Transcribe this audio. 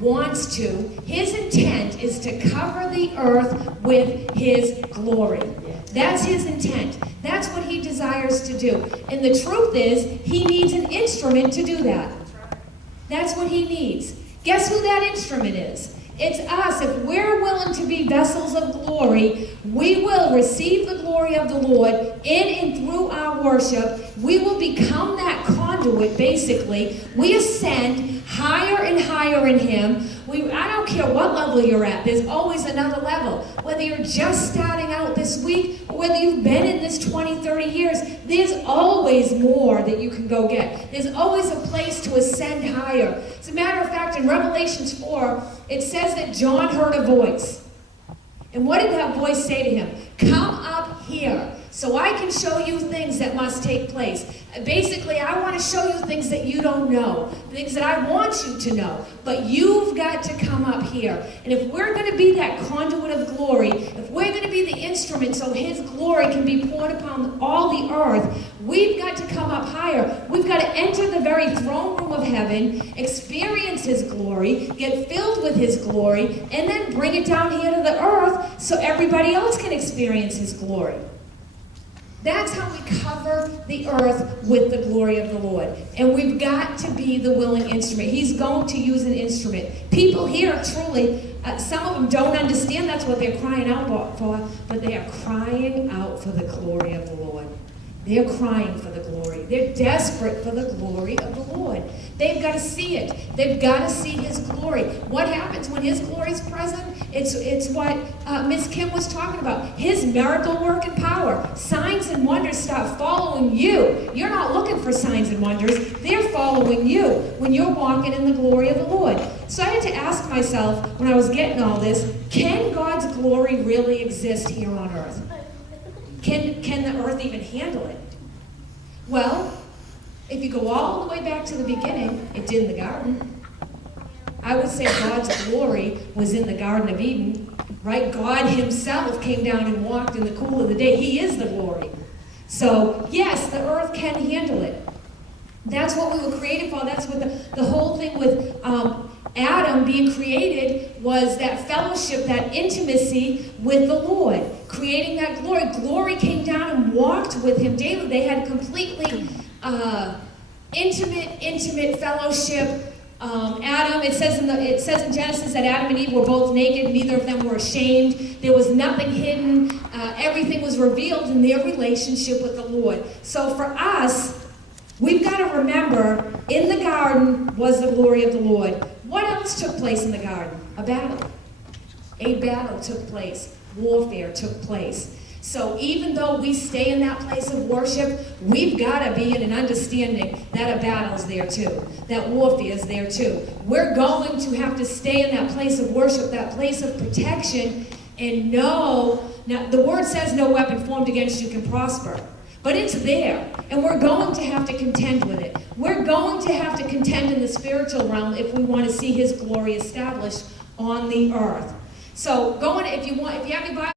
wants to, his intent is to cover the earth with his glory. That's his intent. That's what he desires to do. And the truth is, he needs an instrument to do that. That's what he needs. Guess who that instrument is? It's us. If we're willing to be vessels of glory, we will receive the glory of the Lord in and through our worship. We will become that conduit, basically. We ascend higher and higher in him. I don't care what level you're at. There's always another level. Whether you're just starting out this week or whether you've been in this 20, 30 years, there's always more that you can go get. There's always a place to ascend higher. As a matter of fact, in Revelations 4, it says that John heard a voice. And what did that voice say to him? Come up here so I can show you things that must take place. Basically, I want to show you things that you don't know, things that I want you to know. But you've got to come up here. And if we're going to be that conduit of glory, if we're going to be the instrument so his glory can be poured upon all the earth, we've got to come up higher. We've got to enter the very throne room of heaven, experience his glory, get filled with his glory, and then bring it down here to the earth so everybody else can experience his glory. That's how we cover the earth with the glory of the Lord. And we've got to be the willing instrument. He's going to use an instrument. People here truly, some of them don't understand that's what they're crying out for, but they are crying out for the glory of the Lord. They're crying for the glory. They're desperate for the glory of the Lord. They've got to see it. They've got to see his glory. What happens when his glory is present? It's what Miss Kim was talking about. His miracle work and power. Signs and wonders start following you. You're not looking for signs and wonders. They're following you when you're walking in the glory of the Lord. So I had to ask myself when I was getting all this, can God's glory really exist here on earth? Can the earth even handle it? Well, if you go all the way back to the beginning, it did in the garden. I would say God's glory was in the Garden of Eden, right? God himself came down and walked in the cool of the day. He is the glory. So, yes, the earth can handle it. That's what we were created for. That's what the whole thing with Adam being created was that fellowship, that intimacy with the Lord, creating that glory. Glory came down and walked with him daily. They had completely intimate fellowship. Adam, it says in Genesis that Adam and Eve were both naked. Neither of them were ashamed. There was nothing hidden. Everything was revealed in their relationship with the Lord. So for us, we've got to remember, in the garden was the glory of the Lord. What else took place in the garden? A battle. A battle took place. Warfare took place. So even though we stay in that place of worship, we've got to be in an understanding that a battle's there too, that warfare is there too. We're going to have to stay in that place of worship, that place of protection, and know, now the word says no weapon formed against you can prosper. But it's there, and we're going to have to contend with it. We're going to have to contend in the spiritual realm if we want to see his glory established on the earth. So, if you have your Bible.